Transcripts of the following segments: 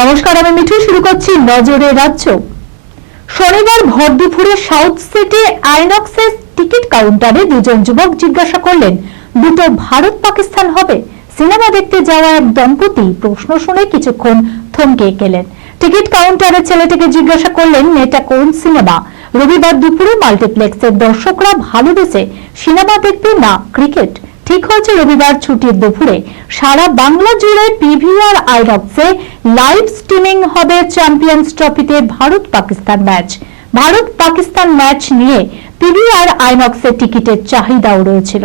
নমস্কার, আমি মিঠু, শুরু করছি নজরে রাজ্য। শনিবার ভর দুপুরে সাউথ সিটি আইনক্সের টিকিট কাউন্টারে দুজন যুবক জিজ্ঞাসা করলেন, দুটো ভারত পাকিস্তান হবে? সিনেমা দেখতে যাওয়া এক দম্পতি প্রশ্ন শুনে কিছুক্ষণ থমকে গেলেন। টিকিট কাউন্টারে ছেলেটিকে জিজ্ঞাসা করলেন এটা কোন সিনেমা? রবিবার দুপুরে মাল্টিপ্লেক্সের দর্শকরা ভালোবেসে সিনেমা দেখবে না ক্রিকেট। ঠিক হয়েছে রবিবার ছুটির দুপুরে। সারা বাংলা জুড়ে পিভিআর আইরক্সে লাইভ স্ট্রিমিং হবে চ্যাম্পিয়ন্স ট্রফিতে ভারত পাকিস্তান ম্যাচ ভারত পাকিস্তান ম্যাচ নিয়ে পিভিআর আইনক্সে টিকিটের চাহিদাও রয়েছিল।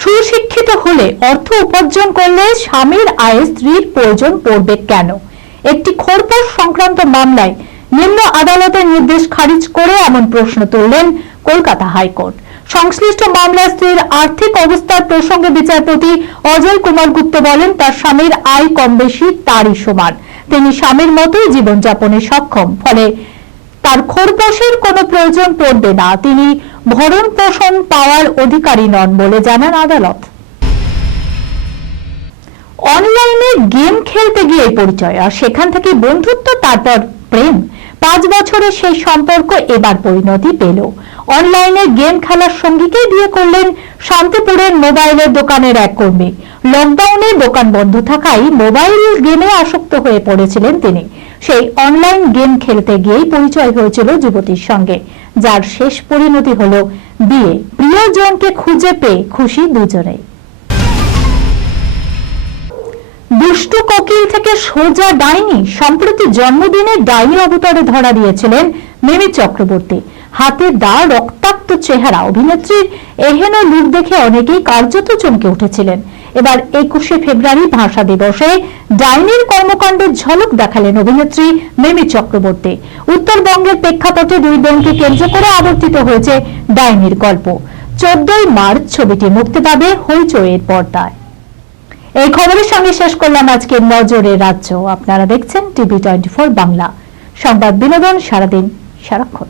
সুশিক্ষিত হলে অর্থ উপার্জন করলে স্বামীর আয়ে স্ত্রীর প্রয়োজন পড়বে কেন? একটি খোরপোশ সংক্রান্ত মামলায় নিম্ন আদালতের নির্দেশ খারিজ করে এমন প্রশ্ন তুললেন কলকাতা হাইকোর্ট। সংশ্লিষ্ট মামলায় স্ত্রীর আর্থিক অবস্থার প্রসঙ্গে বিচারপতি অজয় কুমার গুপ্ত বলেন, তার স্বামীর আয় কম বেশি, তারই সমান। তিনি স্বামীর মতোই জীবনযাপনে সক্ষম, ফলে তার খোরপোশের কোনো প্রয়োজন পড়বে না। তিনি ভরণ পোষণ পাওয়ার অধিকারী নন বলে জানান আদালত। অনলাইনে গেম খেলতে গিয়ে পরিচয়, আর সেখান থেকে বন্ধুত্ব, তারপর প্রেম। পাঁচ বছরের সেই সম্পর্ক এবার পরিণতি পেল। অনলাইনে গেম খেলার সঙ্গীকেই বিয়ে করলেন শান্তিপুরের মোবাইলের দোকানের এক কর্মী। লকডাউনে দোকান বন্ধ থাকায় মোবাইল গেমে আসক্ত হয়ে পড়েছিলেন তিনি। সেই অনলাইন গেম খেলতে গিয়েই পরিচয় হয়েছিল যুবতীর সঙ্গে, যার শেষ পরিণতি হলো বিয়ে। প্রিয়জনকে খুঁজে পেয়ে খুশি দুজনেই দুষ্টু কোকিল থেকে সোজা ডাইনি সম্প্রতি জন্মদিনে ডাইনি অবতারে ধরা দিয়েছিলেন মিমি চক্রবর্তী। হাতে দা রক্তাক্ত চেহারা, অভিনেত্রীর এহেন লুক দেখে অনেকেই কার্যত চমকে উঠেছিলেন। এবার একুশে ফেব্রুয়ারি ভাষা দিবসে ডাইনির কর্মকাণ্ডের ঝলক দেখালেন অভিনেত্রী মিমি চক্রবর্তী। উত্তরবঙ্গের প্রেক্ষাপটে দুই বোনকে কেন্দ্র করে আবর্তিত হয়েছে ডাইনির গল্প। চোদ্দই মার্চ ছবিটি মুক্তি পাবে হইচইয়ের পর্দায়। এই খবরের সঙ্গে শেষ করলাম আজকের নজরে রাজ্য। আপনারা দেখছেন টিভি টোয়েন্টি বাংলা। সংবাদ বিনোদন সারাদিন সারাক্ষণ।